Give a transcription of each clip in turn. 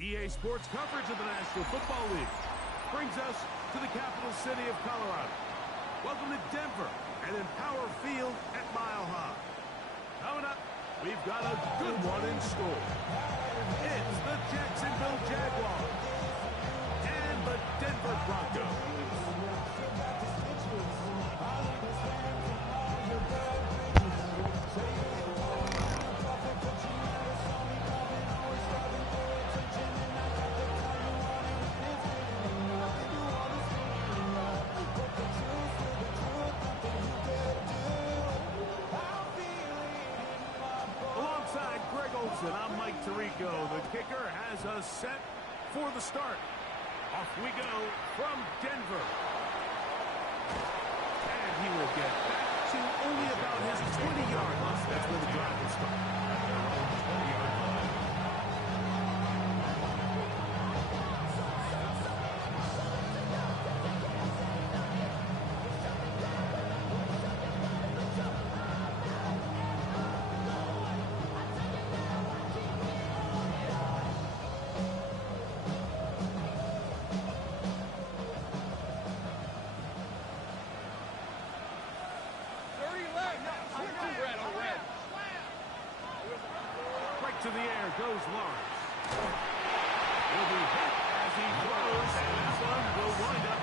EA Sports coverage of the National Football League brings us to the capital city of Colorado. Welcome to Denver and Empower Field at Mile High. Coming up, we've got a good one in store. It's the Jacksonville Jaguars and the Denver Broncos. And I'm Mike Tirico. The kicker has us set for the start. Off we go from Denver. And he will get back to only about his 20-yard line. That's where the drive will start. To the air goes Lawrence. Will be hit as he throws, and this one will wind up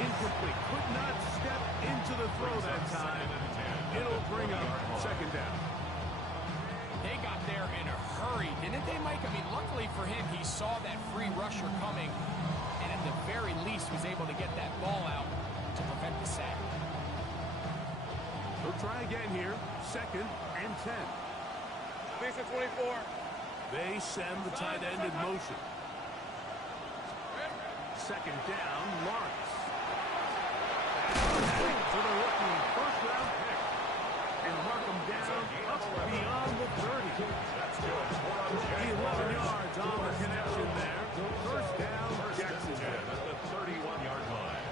incomplete. Could not step into the throw that time. It'll bring up second down. They got there in a hurry, didn't they, Mike? I mean, luckily for him, he saw that free rusher coming, and at the very least was able to get that ball out to prevent the sack. They'll try again here. 2nd and 10. Lisa 24. They send the tight end in motion. 2nd down, Lawrence. To the rookie, first-round pick. And mark him down up beyond the 30. That's good. 11 yards on the connection there. First down, Jacksonville at the 31-yard line.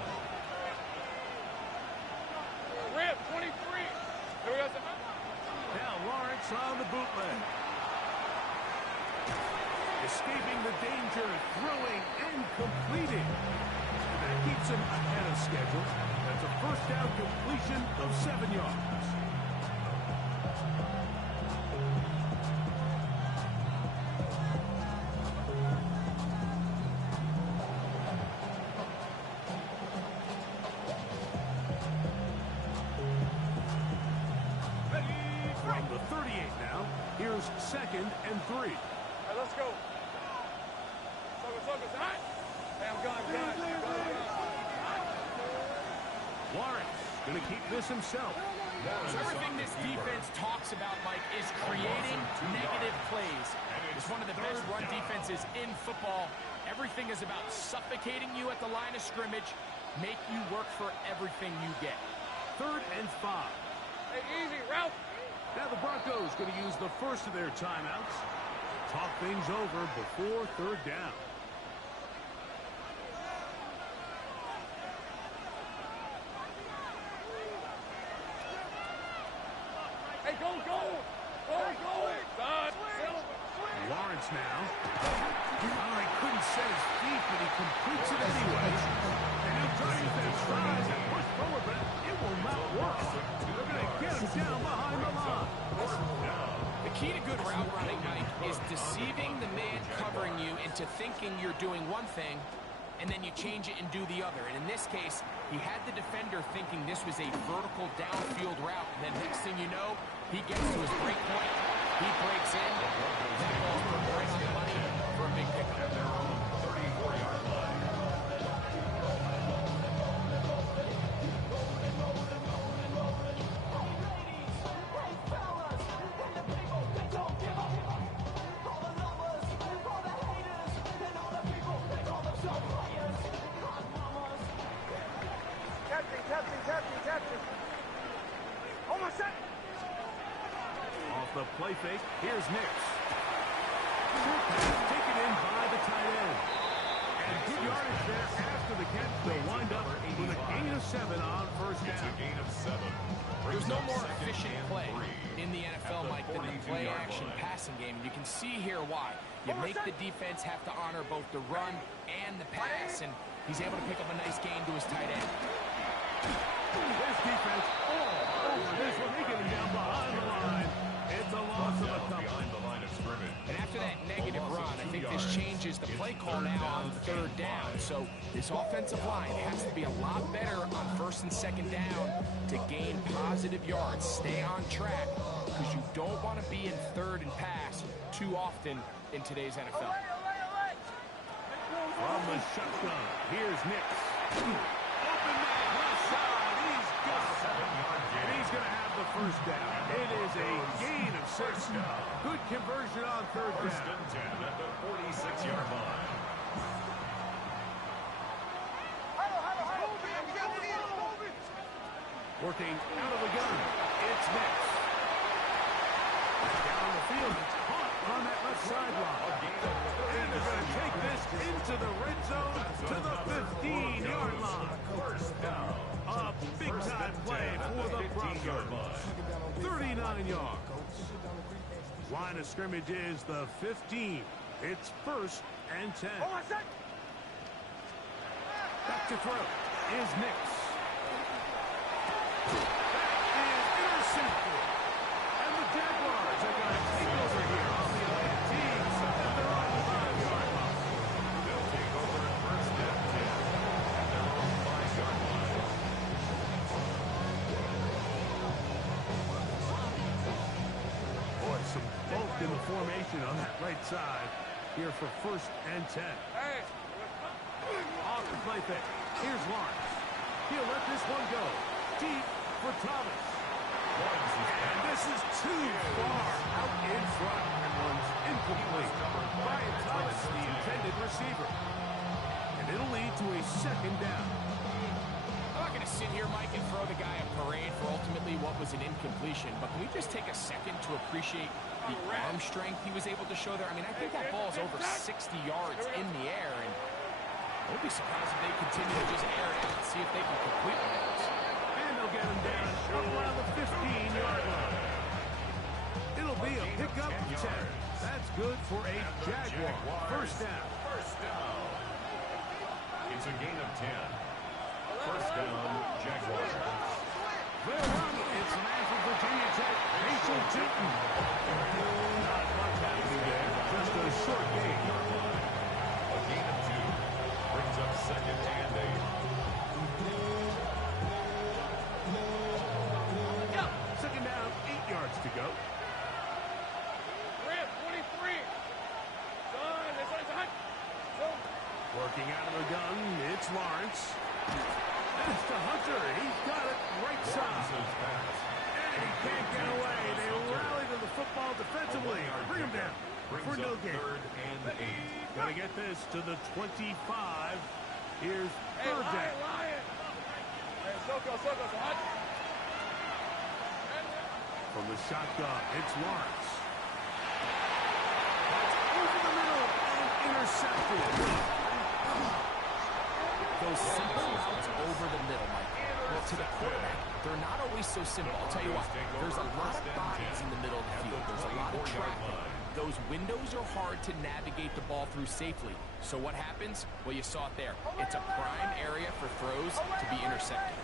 Rip, 23. Here we go. Now Lawrence on the bootleg. Escaping the danger, throwing and completing. And that keeps him ahead of schedule. That's a first down completion of 7 yards. From the 38 now, here's 2nd and 3. All right, let's go. Hey, I'm gone. Lawrence going to keep this himself. So everything this defense talks about, Mike, is creating negative plays. It's one of the best run defenses in football. Everything is about suffocating you at the line of scrimmage, make you work for everything you get. 3rd and 5. Hey, easy, Ralph. Now the Broncos going to use the first of their timeouts. Talk things over before 3rd down. Hey, go. Lawrence now. Oh, he couldn't set his feet, but he completes it anyway. And he'll try to use that size and push forward, but it will not work. They're going to get him down behind the line. The key to good route running, Mike, is deceiving the man covering you into thinking you're doing one thing, and then you change it and do the other. And in this case, he had the defender thinking this was a vertical downfield route. And then next thing you know, he gets to his break point. He breaks in. That ball's put right on the money for a big pickup. At their own 34-yard line. Captain. Almost set. Off the play fake, here's Nix. Taken in by the tight end. And good yardage there after the catch. They'll wind up with a gain of 7 on first It's a down. gain of 7. There's Brings no up more second efficient and play 3 in the NFL, at Mike, than the 42-yard play-action line. passing game. And you can see here why. You make the defense have to honor both the run and the pass, and he's able to pick up a nice gain to his tight end. This defense all over this one. They get him down behind the line. It's a loss of a couple. Behind the line of scrimmage. And after that negative run, I think this changes the play call now on third down. So this offensive line has to be a lot better on first and second down to gain positive yards. Stay on track, because you don't want to be in third and pass too often in today's NFL. From the shotgun, here's Nix. Open man, left side, he's got it. 7-yard And gain. he's going to have the first down. It is a gain of 6. Good conversion on third First down. and 10 at the 46-yard line. Working out of the gun, it's Nix. Down the field, it's caught on that left sideline. And they're going to take this into the red zone to the 15-yard line. First down. A big-time play for the Broncos. 39 yards. Line of scrimmage is the 15. It's first and 10. Back to throw is Nix. That is intercepted. And the Jaguars are going to take over here on the Atlantic team. And they're on the 5-yard line. They'll take over at first and 10 at their own 5-yard line. Boy, some bulk in the formation on that right side here for first and 10. Off the play fake. Here's Lawrence. He'll let this one go. Deep for Thomas. And this is too far out in front. That one's incomplete. Brian Thomas, the intended receiver. And it'll lead to a second down. I'm not going to sit here, Mike, and throw the guy a parade for ultimately what was an incompletion, but can we just take a second to appreciate the arm strength he was able to show there? I mean, I think that ball's over 60 yards in the air, and I would be surprised if they continue to just air it out and see if they can complete one of those. And they'll get him down around the 15-yard line. It'll be a pickup of 10. That's good for a Jaguar. First down. First down. It's a gain of 10. First down, Jaguars. They'll run. It's an man from Virginia Tech, Rachel Jinton. Not much happening there. Just a short game. A gain of 2. Brings up second and 8. Second down, 8 yards to go. 23. Working out of the gun, it's Lawrence. That's to Hunter. He's got it right side. And he can't get away. They rally to the football defensively. Bring him down for no gain. Third and 8. Got to get this to the 25. Here's third down. From the shotgun, it's Lawrence. That's over the middle and intercepted. Those simple routes over the middle, Mike. Well, to the quarterback, they're not always so simple. I'll tell you what, there's a lot of bodies in the middle of the field. There's a lot of traffic. Those windows are hard to navigate the ball through safely. So what happens? Well, you saw it there. It's a prime area for throws to be intercepted.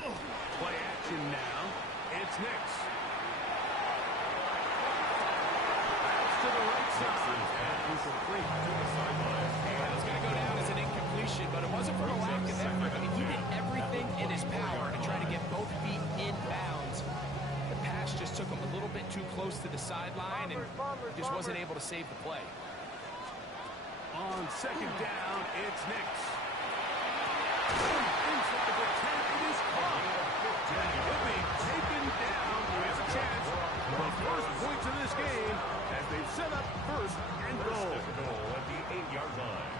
Play action now. It's Nix. Pass to the right side. And incomplete to the sideline. And it's going to go down as an incompletion, but it wasn't for a lack of effort. I mean, he did everything in his power to try to get both feet in bounds. The pass just took him a little bit too close to the sideline, and he just wasn't able to save the play. On second down, it's Nix. Inside the 10, it is caught. He'll be taken down with a chance for the first points of this game as they've set up first and goal. At the 8-yard line.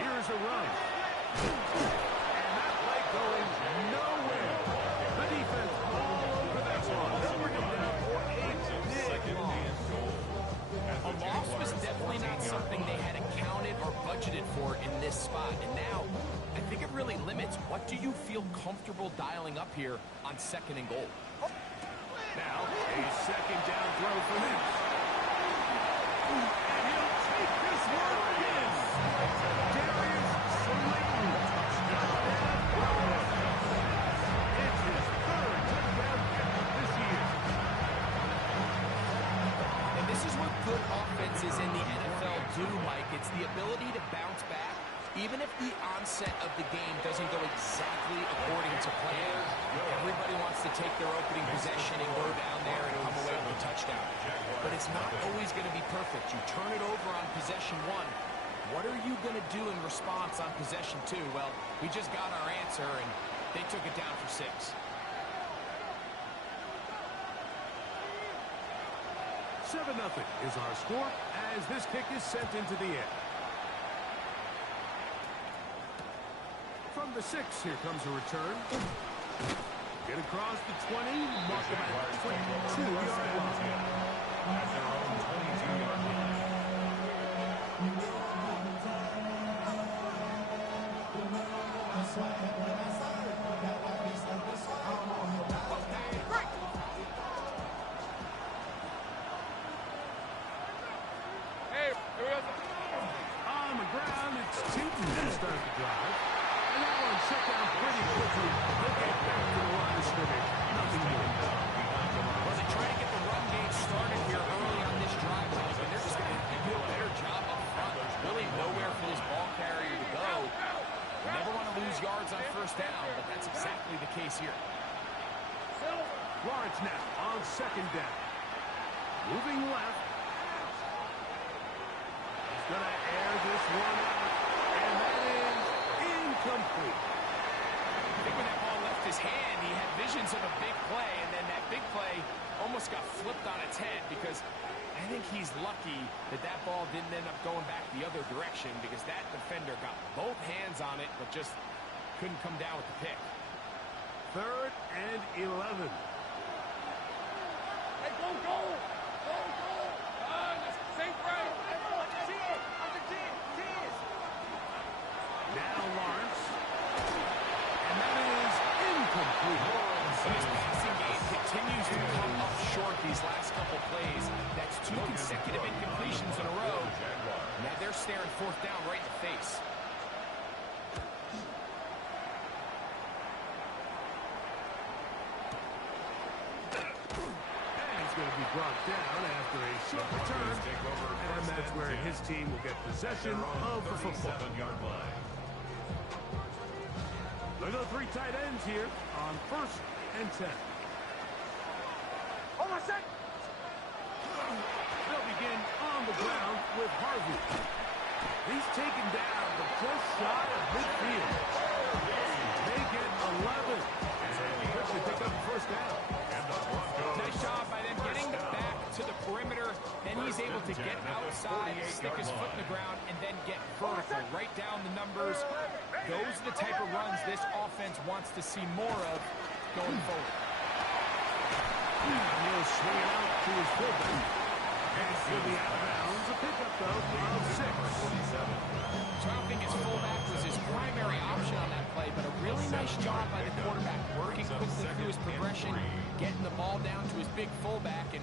Here's a run. And that play going nowhere. The defense all over that one. They'll bring him down really limits what do you feel comfortable dialing up here on 2nd and goal. Now, a second down throw for him. And he'll take this one in. Darius Slayton. It's his 3rd touchdown catch this year. And this is what good offenses in the NFL do, Mike. It's the ability to bounce back, even if the onset of the game doesn't go exactly according to plan. Everybody wants to take their opening possession and go down there and come away with a touchdown. But it's not always going to be perfect. You turn it over on possession 1. What are you going to do in response on possession 2? Well, we just got our answer, and they took it down for 6. 7-0 is our score as this kick is sent into the air. From the 6, here comes a return. Get across the 20, mark him at 22-yard line. At their own 22-yard line. Hey, here we go. On the ground, it's Tootin to start the drive. And that one shut down pretty quickly. They'll get back to the line of scrimmage. Nothing new. Well, they try to get the run game started here early on this drive, Mike, and they're just going to have to do a better job up front. There's really nowhere for this ball carrier to go. You never want to lose yards on 1st down, but that's exactly the case here. Lawrence now on 2nd down. Moving left. He's going to air this one out. And that is incomplete. I think when that ball left his hand, he had visions of a big play, and then that big play almost got flipped on its head because I think he's lucky that that ball didn't end up going back the other direction because that defender got both hands on it but just couldn't come down with the pick. 3rd and 11. Hey, go, go! Go, go! Just safe right! Now Lawrence. And that is incomplete. His passing game continues to come up short these last couple plays. That's 2 consecutive incompletions in a row. Now they're staring 4th down right in the face. And he's going to be brought down after a short return. And that's where his team will get possession of the football. 37-yard line. Look at the 3 tight ends here on 1st and 10. Oh, my set! They'll begin on the ground with Harvey. He's taken down, but just shy of midfield. They get 11. And quickly pick up the 1st down. Nice job by them getting back to the perimeter. Then he's able to get outside, stick his foot in the ground, and then get vertical. Right down the numbers. Those are the type of runs this offense wants to see more of going forward. He'll swing it out to his fullback. And he'll be out of bounds. A pickup, though, of 6. So I don't think his fullback was his primary option on that play, but a really nice job by the quarterback, working quickly through his progression, getting the ball down to his big fullback, and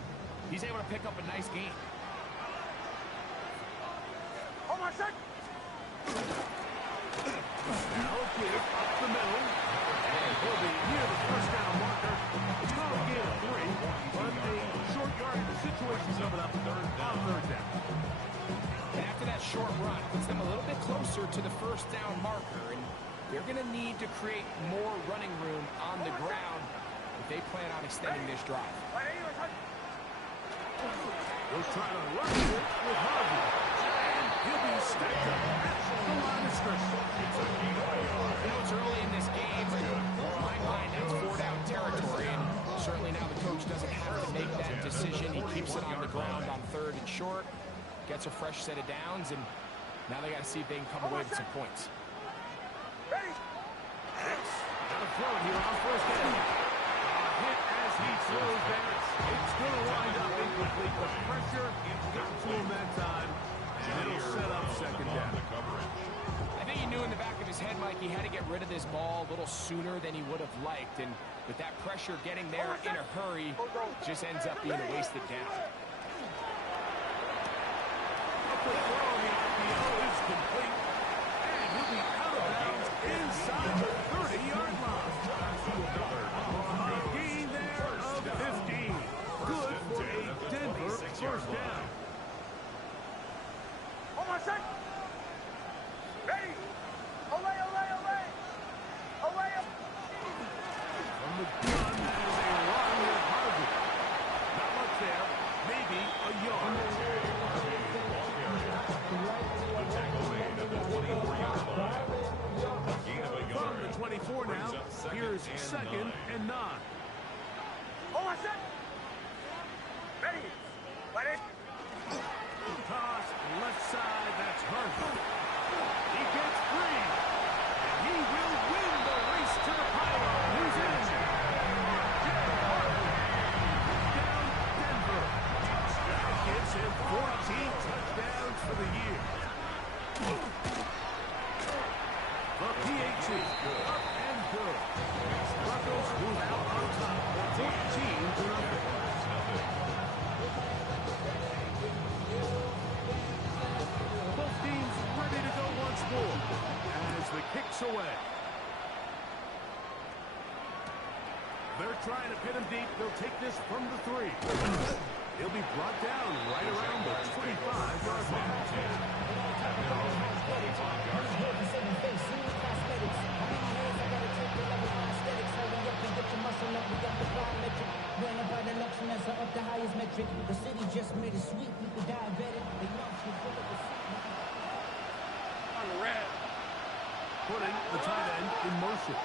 he's able to pick up a nice gain. Oh, my set! Now give up the middle. And he'll be near the 1st down marker. It's called a gain of 3, but a short yardage situation coming up on 3rd down. And after that short run, puts them a little bit closer to the 1st down marker, and they're going to need to create more running room on the ground if they plan on extending this drive. We'll try to rush it with Harvey. And he'll be stacked up at the line of scrimmage. You know, it's early in this game, but in my mind, that's 4-down territory, and certainly now the coach doesn't have to make that decision. He keeps it on the ground on 3rd and short, gets a fresh set of downs, and now they got to see if they can come away with some points. Got to throw it here on 1st down. Hit as he throws that. It's going to wind up incomplete, but pressure got to him that time, and it'll set up 2nd down. I think he knew in the back of his head, Mike, he had to get rid of this ball a little sooner than he would have liked. And with that pressure getting there in a hurry, it just ends up being a wasted down. The throw on the RPO is complete. And he'll be out of bounds inside the 30-yard line. A gain there of 15. Good for a Denver first down. On my side. Ready. Away, away, away. Away. From the gun, that is a run with Harvey. Not much there. Maybe a yard. The tackle made at the 24-yard line. A gain of a From yard. the 24 now, here's second and 9. On my side. Ready. Ready. Toss, left side, that's Harvey. He gets free. And he will win the race to the pylon. Who's in? Jay Harvey. Down Denver. That gives him 14 touchdowns for the year. The PAT up and good. Broncos move out on top. 14-0. Both teams ready to go once more as the kick's away. They're trying to pin him deep. They'll take this from the 3. He'll be brought down right around the 25-yard line. The city just made it sweet. People diabetic. They love to pull up the seat. On the red. Putting the tight end in motion.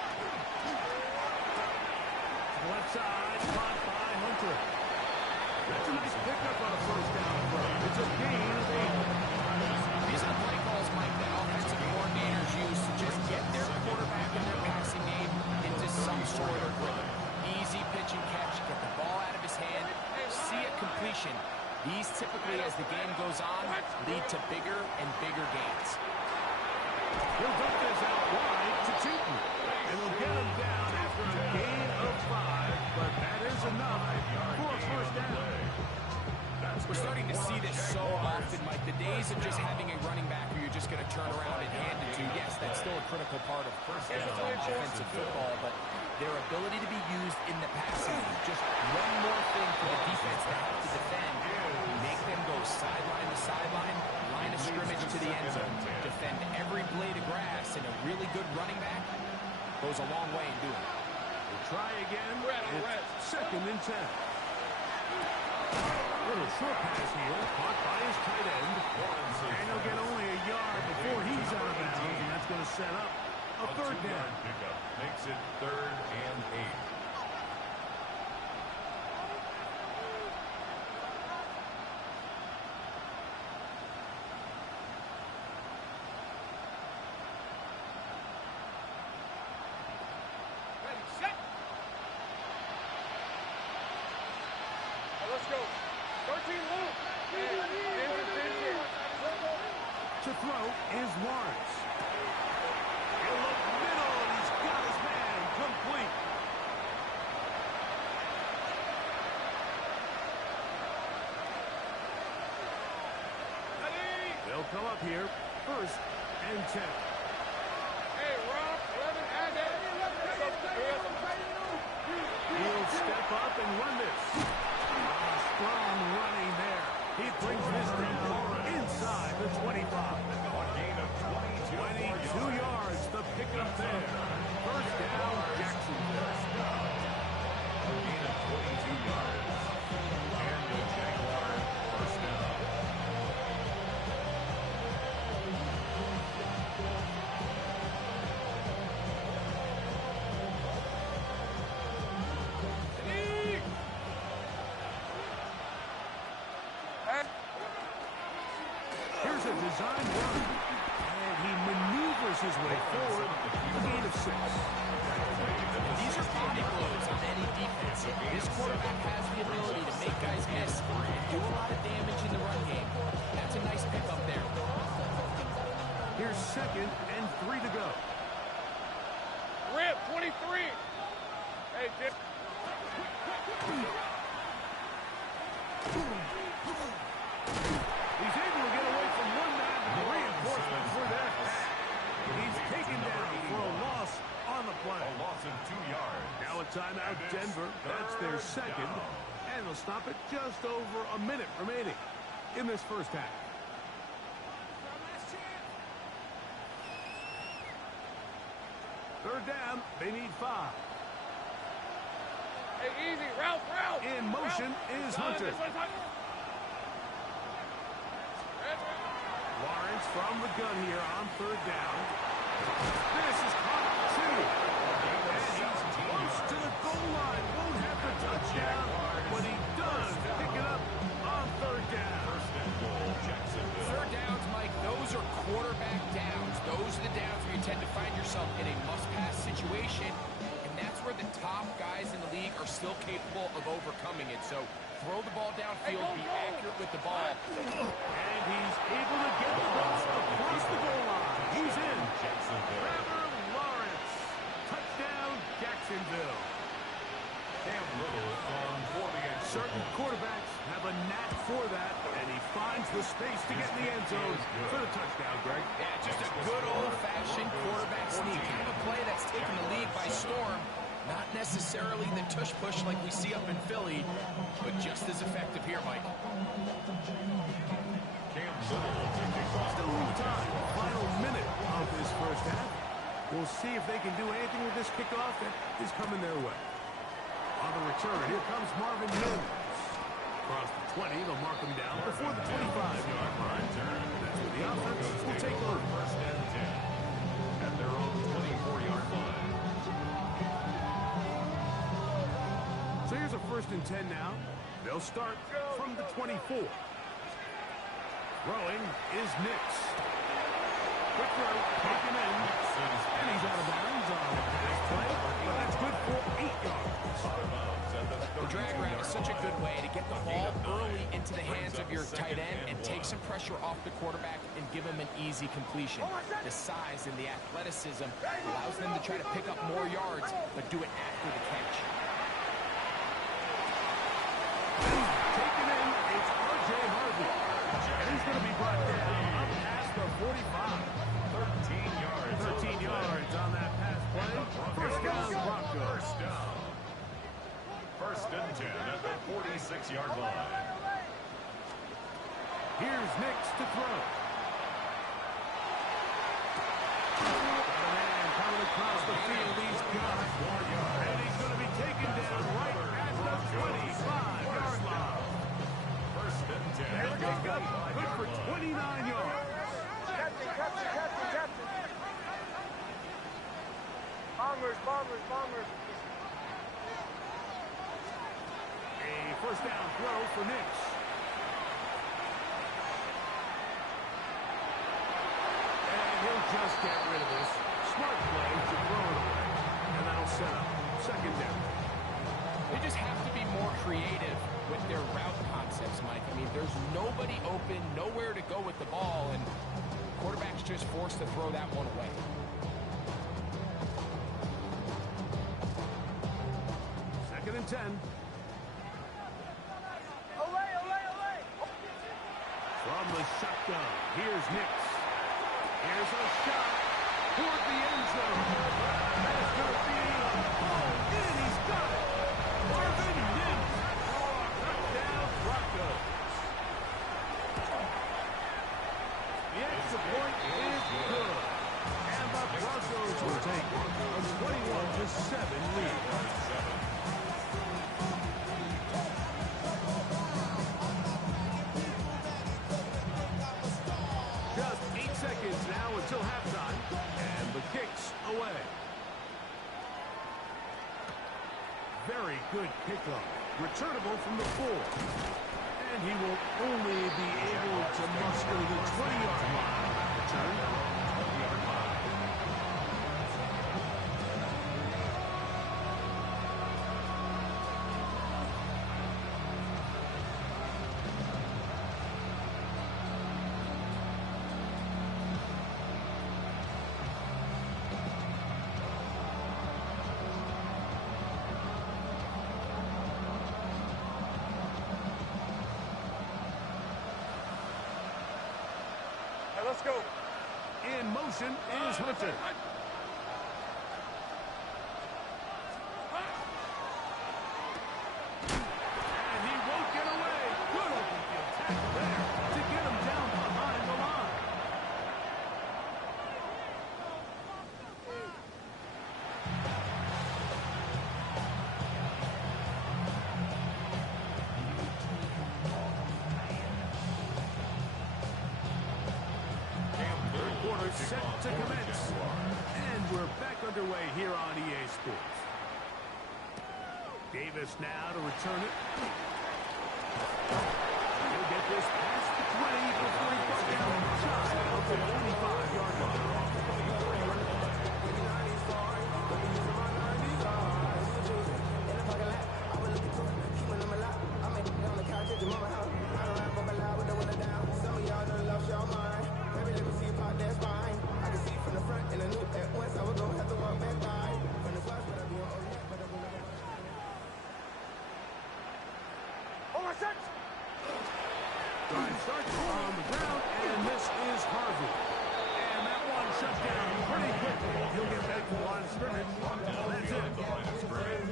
Left side, caught by Hunter. That's a nice pickup on a first down throw. It's a gain of 8. These are play calls, Mike, that offensive coordinators use to just get their quarterback and their passing game into some sort of rhythm. Easy pitch and catch, get the ball out of his hand, see a completion. These typically, as the game goes on, lead to bigger and bigger gains. He'll dump this out wide to Cheaton. And he'll get him down after a gain of 5, but that is enough for a first down. We're starting to see this so often, Mike. The days of just having a running back who you're just going to turn around and hand it to, yes, that's still a critical part of offensive football, but their ability to be used in the passing game. Just one more thing for the defense to have to defend. Make them go sideline to sideline, line of scrimmage to the end zone. Defend every blade of grass, and a really good running back goes a long way in doing it. We'll try again. It's second and 10. Little short pass here, caught by his tight end. And he'll get only a yard before he's out of bounds, and that's going to set up a third down. Pickup makes it 3rd and 8. Ready, set. Let's go. 13 Luke. To throw is Lawrence. He'll look middle, and he's got his man complete. Ready. They'll come up here, 1st and 10. Hey, Rob, 11, and 8. He'll step up and run this. Strong running there. He brings this down inside the 25. A gain of 22 yards, the pickup there. First down, Jacksonville. A gain of 22 yards. And the Jaguar first down. Here's a design run. And he maneuvers his way forward. A gain of 6. These are body blows on any defense. This quarterback has the ability to make guys miss and do a lot of damage in the run game. That's a nice pickup there. Here's second and 23. Hey, Jim. He's able to get away from one man, but the reinforcements were there. He's taken down for a loss on the play. A loss of 2 yards. Now a timeout, Denver. That's their second. And they'll stop it just over a minute remaining in this first half. Third down, they need 5. Hey, easy. Route. In motion is Hunter. Lawrence from the gun here on third down. This is caught too. And he's close to the goal line. Won't have the touchdown, but he does pick it up on third down. First and goal, Jacksonville. Third downs, Mike, those are quarterback downs. Those are the downs where you tend to find yourself in a must-pass situation, and that's where the top guys in the league are still capable of overcoming it. So throw the ball downfield, be accurate with the ball. And he's able to get the ball across the goal line. He's in. Jacksonville. Trevor Lawrence. Touchdown, Jacksonville. Cam Little on for the end. Certain quarterbacks have a knack for that, and he finds the space to get in the end zone for the touchdown, Greg. Yeah, just a good old-fashioned quarterback sneak. Kind of a play that's taken the league by storm. Not necessarily the tush-push like we see up in Philly, but just as effective here, Mike. Cam Little to kick off. Still in time. Final minute of this first half. We'll see if they can do anything with this kickoff that is coming their way. On the return, here comes Marvin Mims. Across the 20, they'll mark him down before the 25-yard line. That's where the offense will take over. First and 10 at their own 24-yard line. So here's a first and 10 now. They'll start from the 24. Throwing is Nix. Quick throw, taken in, and he's out of bounds on the pass play, but that's good for 8 yards. The drag route is such a good way to get the ball early into the hands of your tight end and take some pressure off the quarterback and give him an easy completion. The size and the athleticism allows them to try to pick up more yards, but do it after the catch. Taken in, it's R.J. Harvey. And he's going to be brought down up past the 45. 13 yards. 13 yards on that pass play. First down, Broncos. First down. First and 10 at the 46-yard line. Here's Nix to throw. Got a man coming across the field. He's got it. 1 yard. And he's going to be taken down right at the 25-yard line. First and 10. And pick up good for 29 yards. Captain. Bombers. A first down throw for Nix. And he'll just get rid of this. Smart play to throw it away. And that'll set up second down. They just have to be more creative with their route concepts, Mike. I mean, there's nobody open, nowhere to go with the ball, and quarterback's just forced to throw that one away. Second and 10. From the shotgun, here's Nix. Here's a shot toward the end zone. That's going to be in. He's got it. Marvin Mims. Touchdown, Broncos. The extra point is good. And the Broncos will take a 21-7 lead. Just 8 seconds now until halftime, and the kick's away. Very good kickoff. Returnable from the 4. And he will only be able to muster the 20-yard line on that return. 20-yard line. Let's go. In motion is Hunter. And he won't get away. Good open field tackle there to get him down behind the line. Third quarter set to commence. And we're back underway here on EA Sports. Davis now to return it. He'll get this past the 20 before he goes down shy of the 25-yard line. Drive starts on the ground, and this is Harvey. And that one shut down pretty quickly. He'll get back to the line of scrimmage. That's it.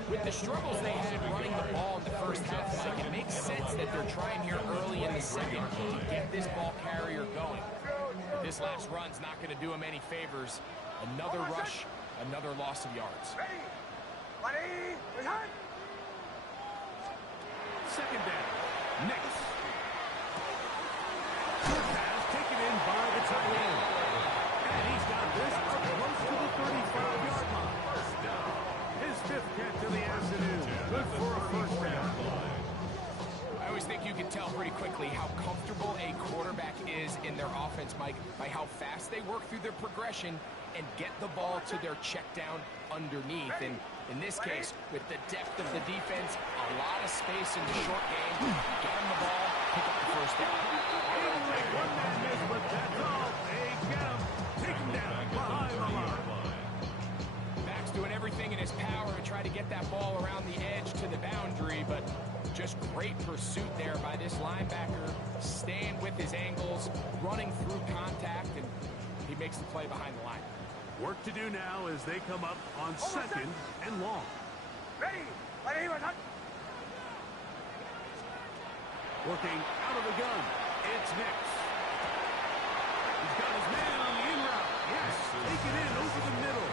With the struggles they had running the ball in the first half, Mike, it makes sense that they're trying here early in the second to get this ball carrier going. This last run's not going to do him any favors. Another rush, another loss of yards. Second down. Next. Pass taken in by the tight end. And he's got this up close to the 35-yard line. First down. His fifth catch of the afternoon. Good for a first down. I always think you can tell pretty quickly how comfortable a quarterback is in their offense, Mike, by how fast they work through their progression and get the ball to their check down underneath. And in this case, with the depth of the defense, a lot of space in the short game, get him the ball, pick up the first down. One man miss, but that's all. They get him. Take him down behind the line. Max doing everything in his power to try to get that ball around the edge to the boundary, but just great pursuit there by this linebacker, staying with his angles, running through contact, and he makes the play behind the line. Work to do now as they come up on second and long. Ready. Working out of the gun. It's Nix. He's got his man on the in route. Yes, take it in over the middle.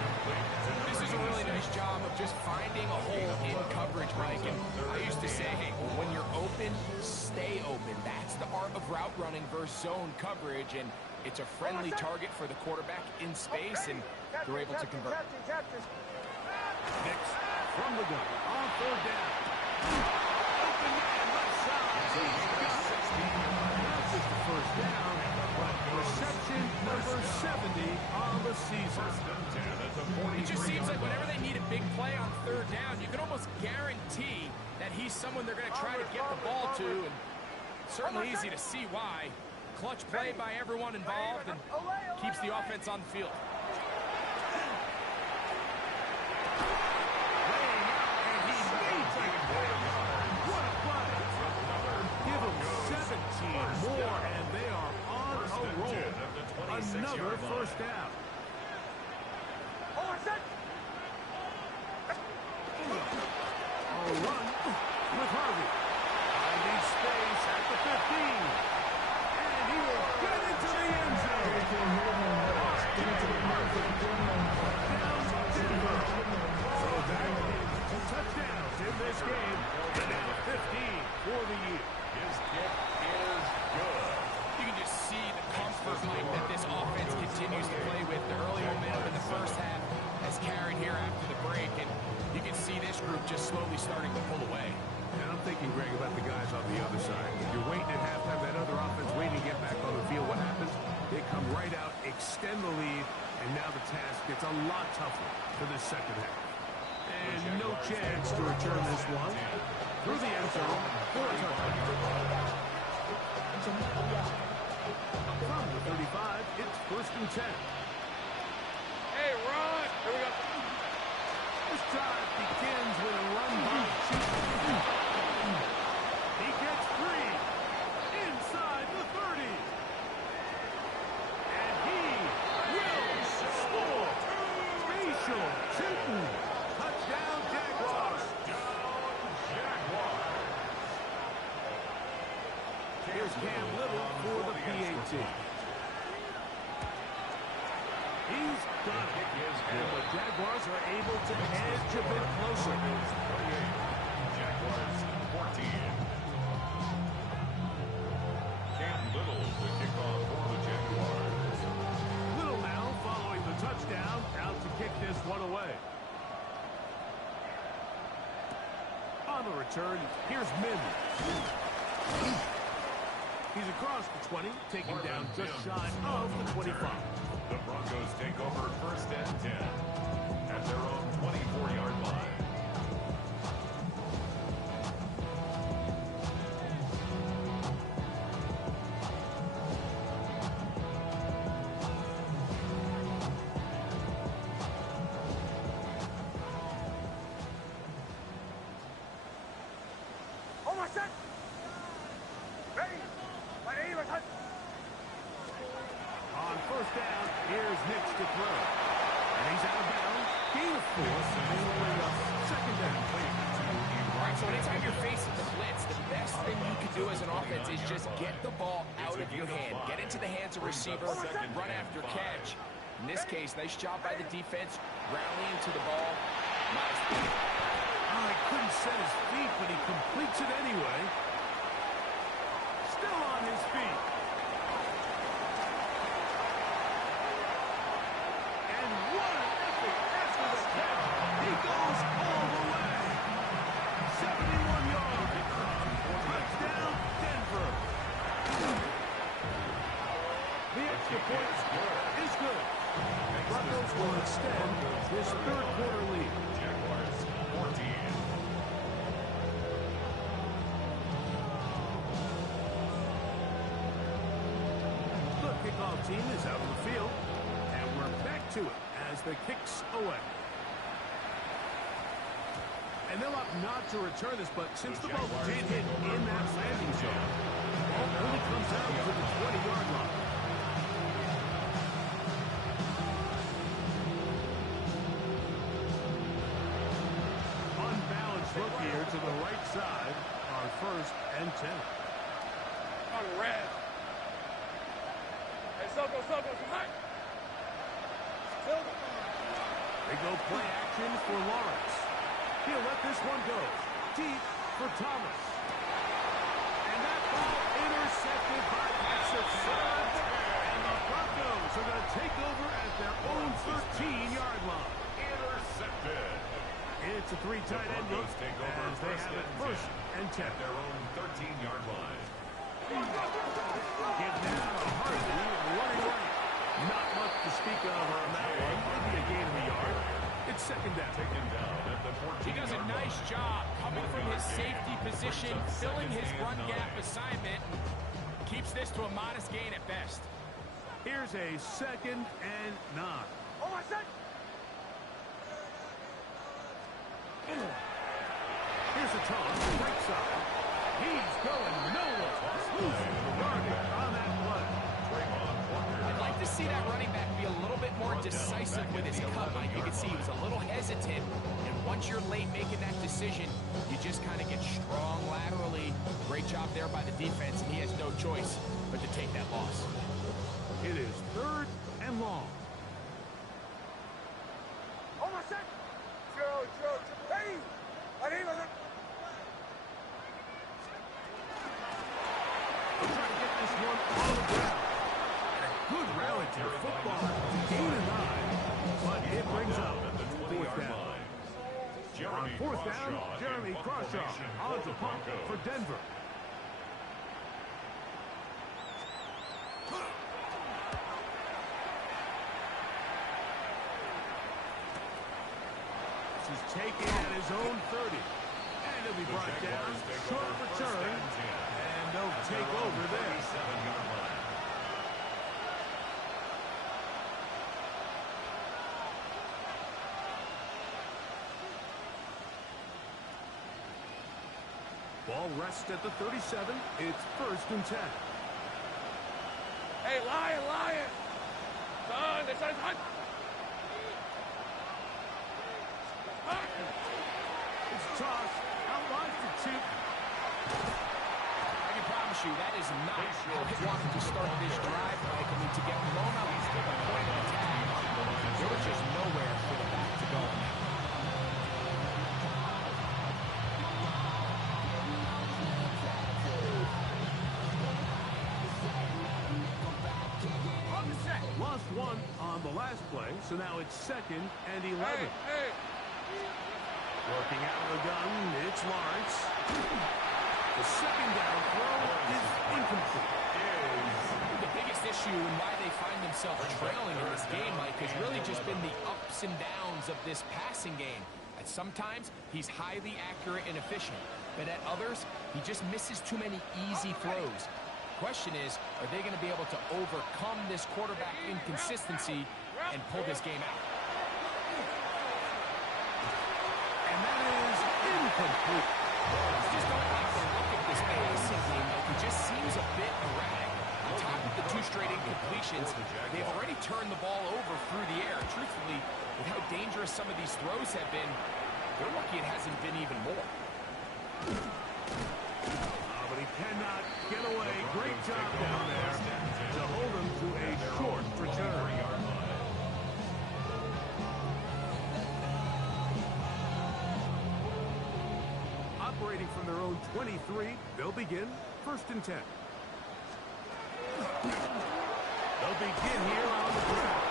This is a really nice job of just finding a hole in coverage, Mike. And I used to say, hey, when you're open, stay open. That's the art of route running versus zone coverage. And it's a friendly target for the quarterback in space, and they're able to convert. Nix from the gun on third down. Open man left side. He's got it. Not just the first down, but reception number 70 on the season. It just seems like whenever they need a big play on third down, you can almost guarantee that he's someone they're going to try to get the ball to, and certainly easy to see why. Clutch play by everyone involved and keeps the offense on the field. Laying out, and he needs it. What a play. Give him 17 more, and they are on a roll. Another first down. A run with Harvey. Finding space at the 15. And he will get into the end zone. Down Denver. So that is 2 touchdowns in this game. And now 15 for the year. His kick is good. You can just see the comfort, Mike, that this offense continues to play with. The early momentum in the first half has carried here after the break, and you can see this group just slowly starting to pull away. And I'm thinking, Greg, about the guys on the other side. You're waiting at halftime, that other offense waiting to get back on the field. What happens? They come right out, extend the lead, and now the task gets a lot tougher for this second half. And no chance to return this one. Through the end zone for a touchdown. From the 35, it's 1st and 10. Hey, run. Here we go. This drive begins with a run by Chief. He gets free inside the 30. And Cam Little for the PAT. He's got it. And the Jaguars are able to edge a bit closer. Jaguars 14. Cam Little, the kickoff for the Jaguars. Little now following the touchdown, out to kick this one away. On the return, here's Mims. He's across the 20, taken down just shy of the 25. The Broncos take over first and 10 at their own 24-yard line. On first down, here's Nix to throw. And he's out of bounds. Gain of 4, and only a second down. All right, so anytime you're facing the blitz, the best thing you can do as an offense is just get the ball out of your hand. Get into the hands of receiver, run after catch. In this case, nice job by the defense, rallying to the ball. Oh, he couldn't set his feet, but he completes it anyway. Still on his feet. And what an effort after the catch. He goes all the way. 71 yards. Touchdown, Denver. The extra point is good. Broncos will extend this third quarter lead. Jaguars 14. The kickoff team is out on the field, and we're back to it as the kick's away. And they'll opt not to return this, but since the ball did hit in that landing zone, the ball only comes out to the 20-yard line. Unbalanced look here to the right side, our first and 10. On red. Hey, circle, hot. They go play action for Lawrence. He'll let this one go. Deep for Thomas. And that ball intercepted by Patrick Suggs. And the Broncos are going to take over at their own 13-yard line. Intercepted. It's a three tight end look Broncos take over as they have it first and 10. at their own 13-yard line. Give now a Hardy running right. Not much to speak of on that one. Maybe a gain of a yard. It's second down. Taken down at the 14. He does a nice job coming from his safety position, filling his run gap assignment. Keeps this to a modest gain at best. Here's a second and 9. Here's a toss, right side. He's going nowhere. Losing yardage on that play. I'd like to see that running back be a little bit more decisive with his cut, Mike. You can see he was a little hesitant, and once you're late making that decision, you just kind of get strong laterally. Great job there by the defense, and he has no choice but to take that loss. It is third and long. They're trying to get this one on the ground. And a good rally to the football. Gain of 9, but it brings up fourth down. On fourth down, Jeremy Crawshaw on to pump for Denver. He's taken at his own 30. And he'll be brought down. Short return. And they'll take over there. Ball rests at the 37. It's first and 10. Hey, Lion! Son, the sun's hot! It's tossed. Out wide for 2. I can promise you that is not how he wanted to start this drive. Like, I mean, to get blown up at the point of attack, there was just nowhere for the back to go. Lost one on the last play, so now it's 2nd and 11. Working out of the gun, it's Lawrence. The second down throw is incomplete. The biggest issue and why they find themselves trailing in this game, Mike, has really just been the ups and downs of this passing game. At sometimes, he's highly accurate and efficient, but at others, he just misses too many easy throws. Question is, are they going to be able to overcome this quarterback inconsistency and pull this game out? And that is incomplete. I just don't like the look of this passing game. Like, it just seems a bit erratic. On top of the 2 straight incompletions, they've already turned the ball over through the air. Truthfully, with how dangerous some of these throws have been, they're lucky it hasn't been even more. But he cannot get away. Great job down there to hold him to a short return. Operating from their own 23, they'll begin 1st and 10. They'll begin here on the ground.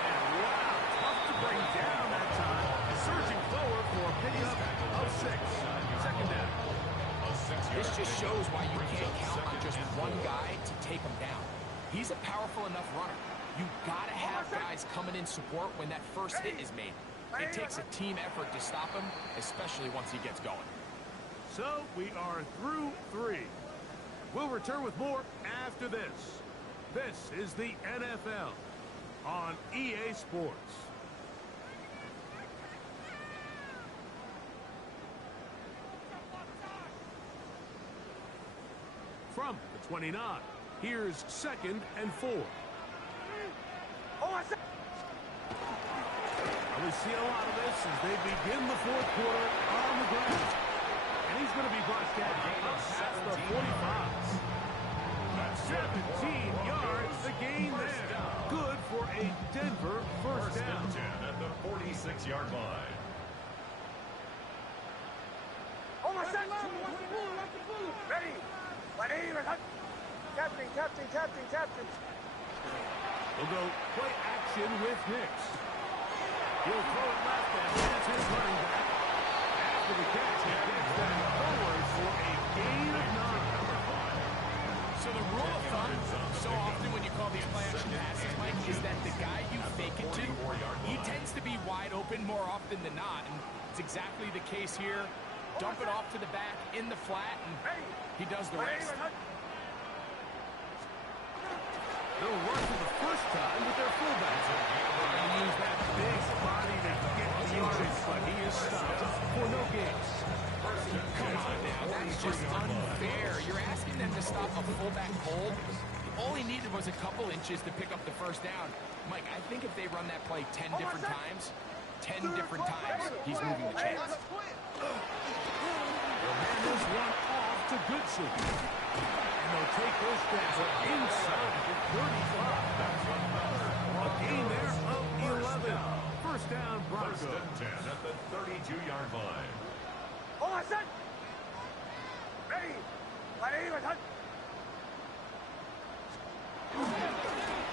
And wow, tough to bring down that time. Surging forward for a pickup of 6. 2nd down. This just shows why you can't count on just one guy to take him down. He's a powerful enough runner. You gotta have guys coming in support when that first hit is made. It takes a team effort to stop him, especially once he gets going. So we are through 3. We'll return with more after this. This is the NFL on EA Sports. From the 29, here's 2nd and 4. We see a lot of this as they begin the 4th quarter on the ground. And he's going to be brought down past the 45. 17 yards, the gain there. Good for a Denver first down. 10 at the 46-yard line. Ready. Captain. We'll go play action with Hicks. He'll throw it left, and that's his running back. After the catch, he gets that forward for a gain of 9. So the rule of thumb, so often when you call these play-action passes, Mike, is that the guy you fake it to, he tends to be wide open more often than not, and it's exactly the case here. Dump it off to the back in the flat, and he does the rest. They'll run for the first time with their fullback. Trying to use that big body to get the yardage, but he is stopped for no gains. Come on now, that's just unfair. You're asking them to stop a fullback cold. All he needed was a couple inches to pick up the first down. Mike, I think if they run that play 10 different times, 10 different times, he's moving the chains. They'll hand this one off to Goodson. And they'll take those steps inside the 35. A gain there of 11. First down, Broncos. 1st and 10 at the 32-yard line.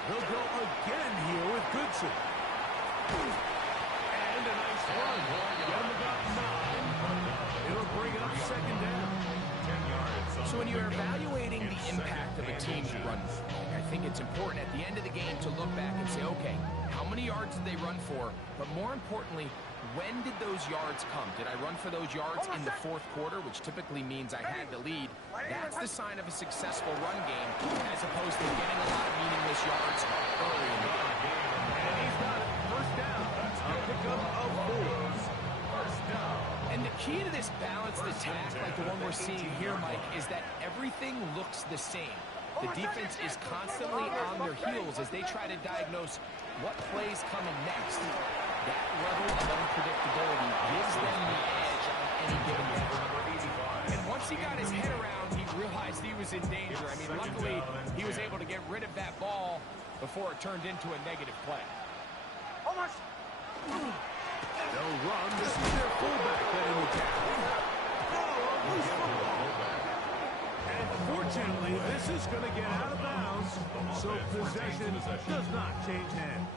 They'll go again here with Goodson. And a nice run. Get him about 9. It'll bring up 2nd down. 10 yards. So when you're evaluating the impact of a team's run, I think it's important at the end of the game to look back and say, okay, how many yards did they run for? But more importantly, when did those yards come? Did I run for those yards in the 4th quarter, which typically means I had the lead? That's the sign of a successful run game, as opposed to getting a lot of meaningless yards early in the game. And he's got it. First down. A pickup of 4. First down. And the key to this balanced attack, like the one we're seeing here, Mike, is that everything looks the same. The defense is constantly on their heels as they try to diagnose what play's coming next. That level of unpredictability gives them the edge on any given day. And once he got his head around, he realized he was was in danger. I mean, luckily, he was able to get rid of that ball before it turned into a negative play. They'll run. This is their fullback letting it down. Oh, a loose football. And fortunately, this is going to get out of bounds, so possession does not change hands.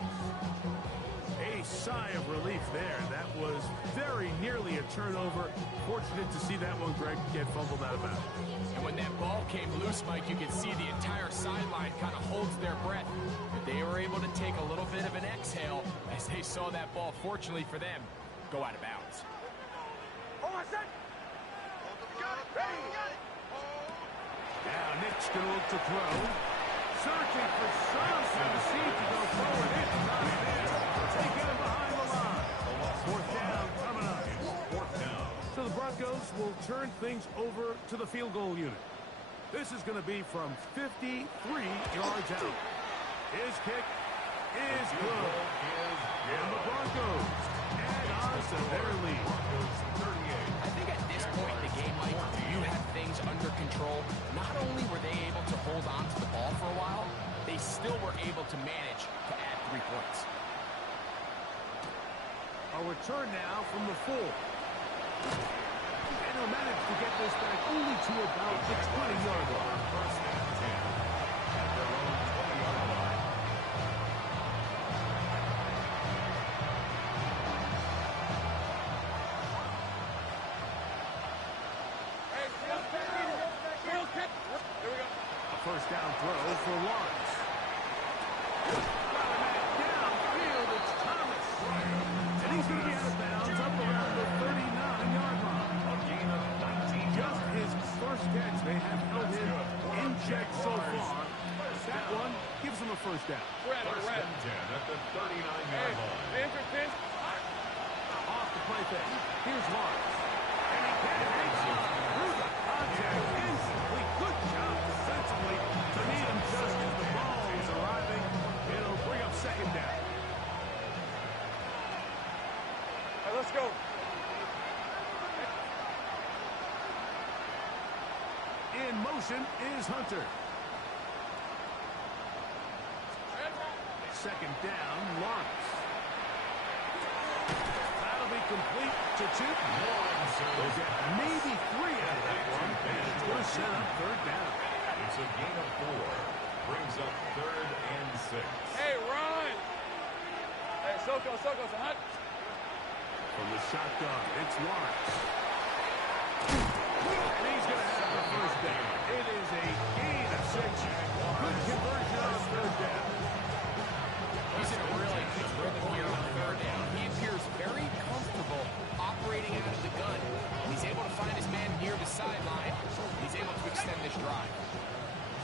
A sigh of relief there. That was very nearly a turnover. Fortunate to see that one, Greg, get fumbled out of bounds. And when that ball came loose, Mike, you could see the entire sideline kind of holds their breath. But they were able to take a little bit of an exhale as they saw that ball, fortunately for them, go out of bounds. Now Nick's going to look to throw. Searching for something to see to go forward. It's not there. They get him behind the line. Fourth down coming up. So the Broncos will turn things over to the field goal unit. This is going to be from 53 yards out. His kick is good. And the Broncos add on to their lead. I think at this point in the game, Mike, you have things under control. Not only were they able to hold on to the ball for a while, they still were able to manage to add 3 points. A return now from the full. And he'll manage to get this back only to about the 20-yard line. First and 10 at their own 20-yard line. First down throw for Lawrence. Got a man downfield. It's Thomas. And he's going to be out of bounds up around the 39-yard line. A gain of 19 Just his first catch. They have held him in check so far. That one gives him a first down. First and 10 at the 39-yard line. Off the play fake. Here's Lawrence. And he can't reach it through the contact. Incomplete. Good job defensively to meet him just as the ball is arriving. It'll bring up second down. All right, let's go. In motion is Hunter. Second down, Lawrence. That'll be complete to Tootin. They'll get maybe 3 out of that one, and it's going to set up third down. It's a gain of 4. Brings up 3rd and 6. Hey, run! Hey, Soko, Hunt. From the shotgun, it's Lawrence. And he's going to have the first down. It is a gain of 6. Good conversion on third down. He's in a really good rhythm here on third down. He appears very comfortable operating out of the gun. He's able to find his man near the sideline. He's able to extend this drive.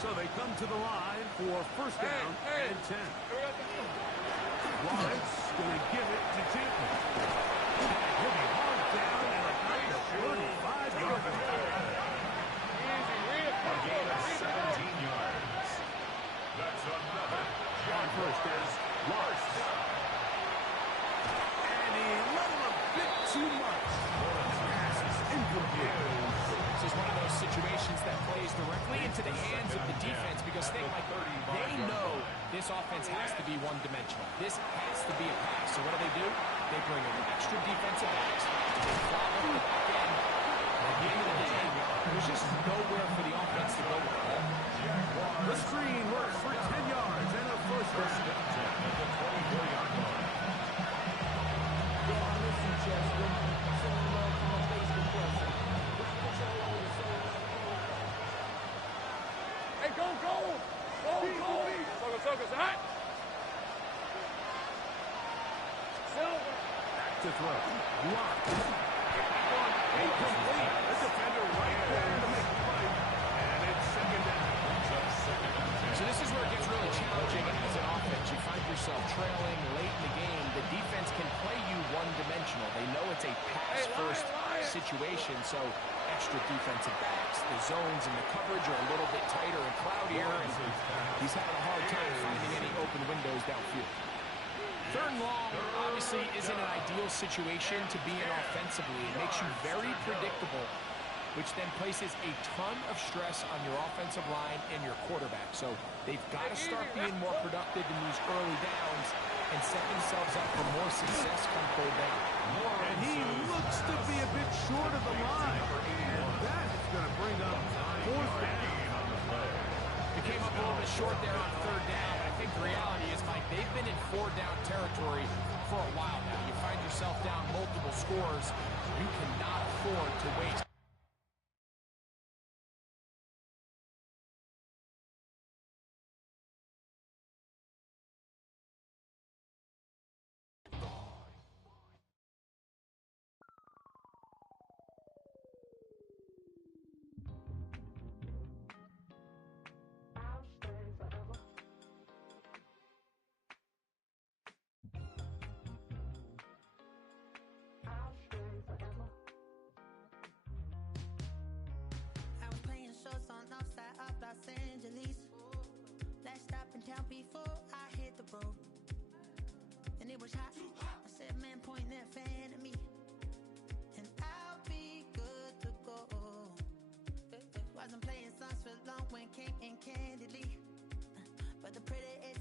So they come to the line for first down and 10. Lawrence going to give it to Tootin. He'll be hard down and a nice 35-yard line. A gain of 17 yards. That's another. On first down, Lawrence. And he let him a bit too much. Pass is incomplete. This is one of those situations that plays directly into the hands of the defense because they know this offense has to be one-dimensional. This has to be a pass. So what do? They bring in extra defensive backs. They follow the back end. At the end of the day, there's just nowhere for the offense to go with the ball. The screen works for 10 yards and a first down. At the 24-yard line. Yeah, listen, Chester. Showing love from a face compressor. Control over the soul. Hey, go! Soko, Hunt. Silver. Back to throw. Blocked. Incomplete. The defender right there to make the play. And it's second down. So this is where it gets really challenging as an offense. You find yourself trailing late in the game. The defense can play you one-dimensional. They know it's a pass-first situation, so extra defensive backs, the zones and the coverage are a little bit tighter and cloudier, and he's having a hard time finding any open windows downfield. Third and long obviously isn't an ideal situation to be in offensively. It makes you very predictable which then places a ton of stress on your offensive line and your quarterback. So they've got to start being more productive in these early downs and set themselves up for more success come third down. And he looks to be a bit short of the line. And that is going to bring up fourth down. It came up a little bit short there on third down, but I think the reality is, Mike, they've been in four-down territory for a while now. You find yourself down multiple scores, you cannot afford to waste. I was playing shows on outside of Los Angeles. Last stop in town before I hit the road. And it was hot. I said, man, point that fan at me. And I'll be good to go. Wasn't playing songs for long when came in candidly. But the pretty is